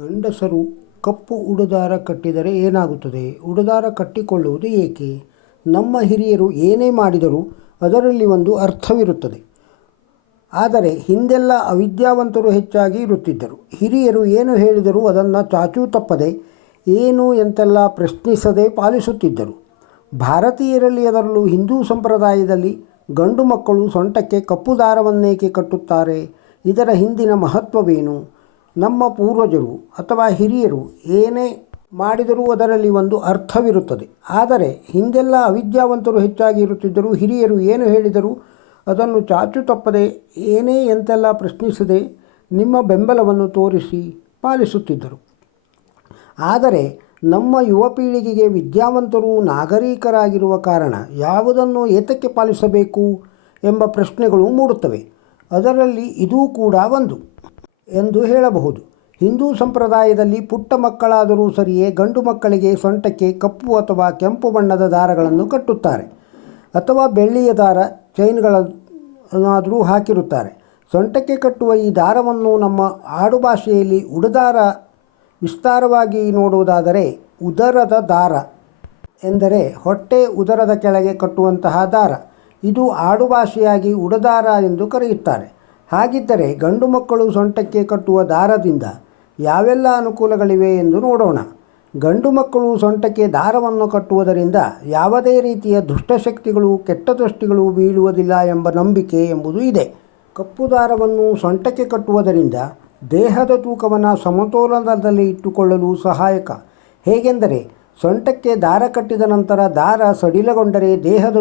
ಗಂಡಸರು ಕಪ್ಪು ಉಡುದಾರ ಕಟ್ಟಿದರೆ ಏನಾಗುತ್ತದೆ? ಉಡುದಾರ ಕಟ್ಟಿಕೊಳ್ಳುವುದು ಏಕೆ? ನಮ್ಮ ಹಿರಿಯರು ಏನೇ ಮಾಡಿದರೂ ಅದರಲ್ಲಿ ಒಂದು ಅರ್ಥವಿರುತ್ತದೆ. ಆದರೆ ಹಿಂದೆಲ್ಲ ಅವಿದ್ಯಾವಂತರು ಹೆಚ್ಚಾಗಿ ಇರುತ್ತಿದ್ದರು. ಹಿರಿಯರು ಏನು ಹೇಳಿದರೂ ಅದನ್ನು ಚಾಚೂ ತಪ್ಪದೆ ಏನು ಎಂತೆಲ್ಲ ಪ್ರಶ್ನಿಸದೆ ಪಾಲಿಸುತ್ತಿದ್ದರು. ಭಾರತೀಯರಲ್ಲಿ ಅದರಲ್ಲೂ ಹಿಂದೂ ಸಂಪ್ರದಾಯದಲ್ಲಿ ಗಂಡು ಮಕ್ಕಳು ಸೊಂಟಕ್ಕೆ ಕಪ್ಪು ದಾರವನ್ನೇಕೆ ಕಟ್ಟುತ್ತಾರೆ? ಇದರ ಹಿಂದಿನ ಮಹತ್ವವೇನು? ನಮ್ಮ ಪೂರ್ವಜರು ಅಥವಾ ಹಿರಿಯರು ಏನೇ ಮಾಡಿದರೂ ಅದರಲ್ಲಿ ಒಂದು ಅರ್ಥವಿರುತ್ತದೆ. ಆದರೆ ಹಿಂದೆಲ್ಲ ಅವಿದ್ಯಾವಂತರು ಹೆಚ್ಚಾಗಿ ಇರುತ್ತಿದ್ದರು ಹಿರಿಯರು ಏನು ಹೇಳಿದರು? ಅದನ್ನು ಚಾಚು ತಪ್ಪದೆ ಏನೇ ಎಂತೆಲ್ಲ ಪ್ರಶ್ನಿಸದೆ ನಿಮ್ಮ ಬೆಂಬಲವನ್ನು ತೋರಿಸಿ ಪಾಲಿಸುತ್ತಿದ್ದರು. ಆದರೆ ನಮ್ಮ ಯುವ ಪೀಳಿಗೆಗೆ ವಿದ್ಯಾವಂತರು ನಾಗರಿಕರಾಗಿರುವ ಕಾರಣ ಯಾವುದನ್ನು ಏತಕ್ಕೆ ಪಾಲಿಸಬೇಕು ಎಂಬ ಪ್ರಶ್ನೆಗಳು ಮೂಡುತ್ತವೆ. ಅದರಲ್ಲಿ ಇದೂ ಕೂಡ ಒಂದು. ಎಂದು ಹೇಳಬಹುದು. ಹಿಂದೂ ಸಂಪ್ರದಾಯದಲ್ಲಿ ಪುಟ್ಟ ಮಕ್ಕಳಾದರೂ ಸರಿಯೇ ಗಂಡು ಮಕ್ಕಳಿಗೆ ಸೊಂಟಕ್ಕೆ ಕಪ್ಪು ಅಥವಾ ಕೆಂಪು ಬಣ್ಣದ ದಾರಗಳನ್ನು ಕಟ್ಟುತ್ತಾರೆ ಅಥವಾ ಬೆಳ್ಳಿಯ ದಾರ ಚೈನ್ಗಳನ್ನಾದರೂ ಹಾಕಿರುತ್ತಾರೆ. ಸೊಂಟಕ್ಕೆ ಕಟ್ಟುವ ಈ ದಾರವನ್ನು ನಮ್ಮ ಆಡುಭಾಷೆಯಲ್ಲಿ ಉಡದಾರ ವಿಸ್ತಾರವಾಗಿ ನೋಡುವುದಾದರೆ ಉದರದ ದಾರ ಎಂದರೆ ಹೊಟ್ಟೆ ಉದರದ ಕೆಳಗೆ ಕಟ್ಟುವಂತಹ ದಾರ. ಇದು ಆಡುಭಾಷೆಯಾಗಿ ಉಡದಾರ ಎಂದು ಕರೆಯುತ್ತಾರೆ. ಹಾಗಿದ್ದರೆ ಗಂಡು ಮಕ್ಕಳು ಸೊಂಟಕ್ಕೆ ಕಟ್ಟುವ ದಾರದಿಂದ ಯಾವೆಲ್ಲ ಅನುಕೂಲಗಳಿವೆ ಎಂದು ನೋಡೋಣ. ಗಂಡು ಮಕ್ಕಳು ಸೊಂಟಕ್ಕೆ ದಾರವನ್ನು ಕಟ್ಟುವುದರಿಂದ ಯಾವುದೇ ರೀತಿಯ ದುಷ್ಟಶಕ್ತಿಗಳು ಕೆಟ್ಟ ದೃಷ್ಟಿಗಳು ಬೀಳುವುದಿಲ್ಲ ಎಂಬ ನಂಬಿಕೆ ಎಂಬುದು ಇದೆ. ಕಪ್ಪು ದಾರವನ್ನು ಸೊಂಟಕ್ಕೆ ಕಟ್ಟುವುದರಿಂದ ದೇಹದ ತೂಕವನ್ನು ಸಮತೋಲನದಲ್ಲಿ ಇಟ್ಟುಕೊಳ್ಳಲು ಸಹಾಯಕ. ಹೇಗೆಂದರೆ ಸೊಂಟಕ್ಕೆ ದಾರ ಕಟ್ಟಿದ ನಂತರ ದಾರ ಸಡಿಲಗೊಂಡರೆ ದೇಹದ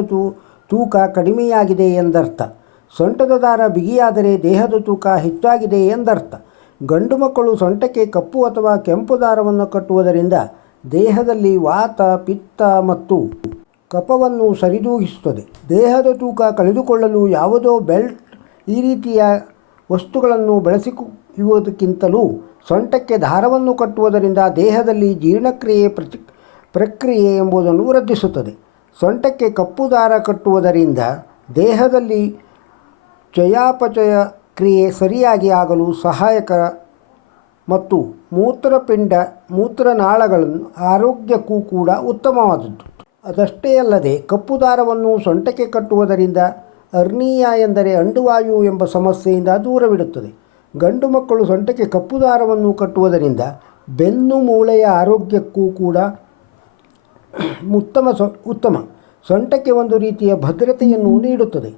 ತೂಕ ಕಡಿಮೆಯಾಗಿದೆ ಎಂದರ್ಥ. ಸೊಂಟದ ದಾರ ಬಿಗಿಯಾದರೆ ದೇಹದ ತೂಕ ಹೆಚ್ಚಾಗಿದೆ ಎಂದರ್ಥ. ಗಂಡು ಮಕ್ಕಳು ಸೊಂಟಕ್ಕೆ ಕಪ್ಪು ಅಥವಾ ಕೆಂಪು ದಾರವನ್ನು ಕಟ್ಟುವುದರಿಂದ ದೇಹದಲ್ಲಿ ವಾತ, ಪಿತ್ತ ಮತ್ತು ಕಪವನ್ನು ಸರಿದೂಗಿಸುತ್ತದೆ. ದೇಹದ ತೂಕ ಕಳೆದುಕೊಳ್ಳಲು ಯಾವುದೋ ಬೆಲ್ಟ್ ಈ ರೀತಿಯ ವಸ್ತುಗಳನ್ನು ಬಳಸಿಕೊಳ್ಳುವುದಕ್ಕಿಂತಲೂ ಸೊಂಟಕ್ಕೆ ದಾರವನ್ನು ಕಟ್ಟುವುದರಿಂದ ದೇಹದಲ್ಲಿ ಜೀರ್ಣಕ್ರಿಯೆ ಪ್ರತಿ, ಪ್ರಕ್ರಿಯೆ ಎಂಬುದನ್ನು ವೃದ್ಧಿಸುತ್ತದೆ. ಸೊಂಟಕ್ಕೆ ಕಪ್ಪು ದಾರ ಕಟ್ಟುವುದರಿಂದ ದೇಹದಲ್ಲಿ ಚಯಾಪಚಯ ಕ್ರಿಯೆ ಸರಿಯಾಗಿ ಆಗಲು ಸಹಾಯಕ ಮತ್ತು ಮೂತ್ರಪಿಂಡ ಮೂತ್ರನಾಳಗಳನ್ನು ಆರೋಗ್ಯಕ್ಕೂ ಕೂಡ ಉತ್ತಮವಾದದ್ದು. ಅದಷ್ಟೇ ಅಲ್ಲದೆ ಕಪ್ಪು ದಾರವನ್ನು ಸೊಂಟಕ್ಕೆ ಕಟ್ಟುವುದರಿಂದ ಅರ್ನೀಯ ಎಂದರೆ ಅಂಡುವಾಯು ಎಂಬ ಸಮಸ್ಯೆಯಿಂದ ದೂರವಿಡುತ್ತದೆ. ಗಂಡು ಮಕ್ಕಳು ಸೊಂಟಕ್ಕೆ ಕಪ್ಪು ದಾರವನ್ನು ಕಟ್ಟುವುದರಿಂದ ಬೆನ್ನು ಮೂಳೆಯ ಆರೋಗ್ಯಕ್ಕೂ ಕೂಡ ಉತ್ತಮ ಸೊ, ಉತ್ತಮ. ಸೊಂಟಕ್ಕೆ ಒಂದು ರೀತಿಯ ಭದ್ರತೆಯನ್ನು ನೀಡುತ್ತದೆ.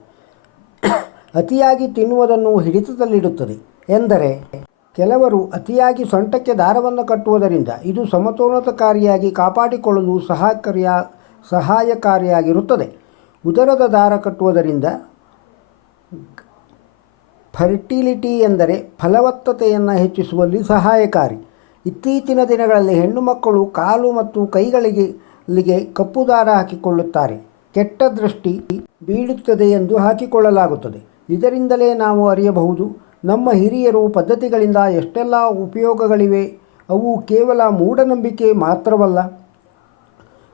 ಅತಿಯಾಗಿ ತಿನ್ನುವುದನ್ನು ಹಿಡಿತದಲ್ಲಿಡುತ್ತದೆ. ಎಂದರೆ, ಕೆಲವರು ಅತಿಯಾಗಿ ಸೊಂಟಕ್ಕೆ ದಾರವನ್ನು ಕಟ್ಟುವುದರಿಂದ ಇದು ಸಮತೋಲನಕಾರಿಯಾಗಿ ಕಾಪಾಡಿಕೊಳ್ಳಲು ಸಹಕಾರಿಯ, ಸಹಾಯಕಾರಿಯಾಗಿರುತ್ತದೆ. ಉದರದ ದಾರ ಕಟ್ಟುವುದರಿಂದ ಫರ್ಟಿಲಿಟಿ ಎಂದರೆ ಫಲವತ್ತತೆಯನ್ನು ಹೆಚ್ಚಿಸುವಲ್ಲಿ ಸಹಾಯಕಾರಿ. ಇತ್ತೀಚಿನ ದಿನಗಳಲ್ಲಿ ಹೆಣ್ಣು ಮಕ್ಕಳು ಕಾಲು ಮತ್ತು ಕೈಗಳಿಗೆ ಕಪ್ಪು ದಾರ ಹಾಕಿಕೊಳ್ಳುತ್ತಾರೆ. ಕೆಟ್ಟ ದೃಷ್ಟಿ ಬೀಳುತ್ತದೆ ಎಂದು ಹಾಕಿಕೊಳ್ಳಲಾಗುತ್ತದೆ. ಇದರಿಂದಲೇ ನಾವು ಅರಿಯಬಹುದು, ನಮ್ಮ ಹಿರಿಯರು ಪದ್ಧತಿಗಳಿಂದ ಎಷ್ಟೆಲ್ಲ ಉಪಯೋಗಗಳಿವೆ, ಅವು ಕೇವಲ ಮೂಢನಂಬಿಕೆ ಮಾತ್ರವಲ್ಲ,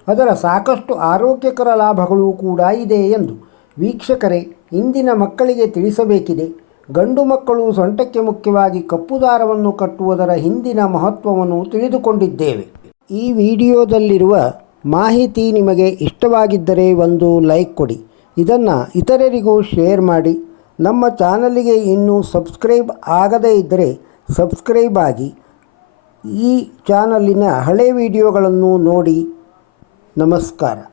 ಅದರ ಸಾಕಷ್ಟು ಆರೋಗ್ಯಕರ ಲಾಭಗಳು ಕೂಡ ಇದೆ ಎಂದು ವೀಕ್ಷಕರೇ ಇಂದಿನ ಮಕ್ಕಳಿಗೆ ತಿಳಿಸಬೇಕಿದೆ. ಗಂಡು ಮಕ್ಕಳು ಸೊಂಟಕ್ಕೆ ಮುಖ್ಯವಾಗಿ ಕಪ್ಪು ದಾರವನ್ನು ಕಟ್ಟುವುದರ ಹಿಂದಿನ ಮಹತ್ವವನ್ನು ತಿಳಿದುಕೊಂಡಿದ್ದೇವೆ. ಈ ವಿಡಿಯೋದಲ್ಲಿರುವ ಮಾಹಿತಿ ನಿಮಗೆ ಇಷ್ಟವಾಗಿದ್ದರೆ ಒಂದು ಲೈಕ್ ಕೊಡಿ. ಇದನ್ನು ಇತರರಿಗೂ ಶೇರ್ ಮಾಡಿ. ನಮ್ಮ ಚಾನಲಿಗೆ ಇನ್ನೂ ಸಬ್ಸ್ಕ್ರೈಬ್ ಆಗದೇ ಇದ್ದರೆ ಸಬ್ಸ್ಕ್ರೈಬ್ ಆಗಿ ಈ ಚಾನಲಿನ ಹಳೆ ವಿಡಿಯೋಗಳನ್ನು ನೋಡಿ ನಮಸ್ಕಾರ.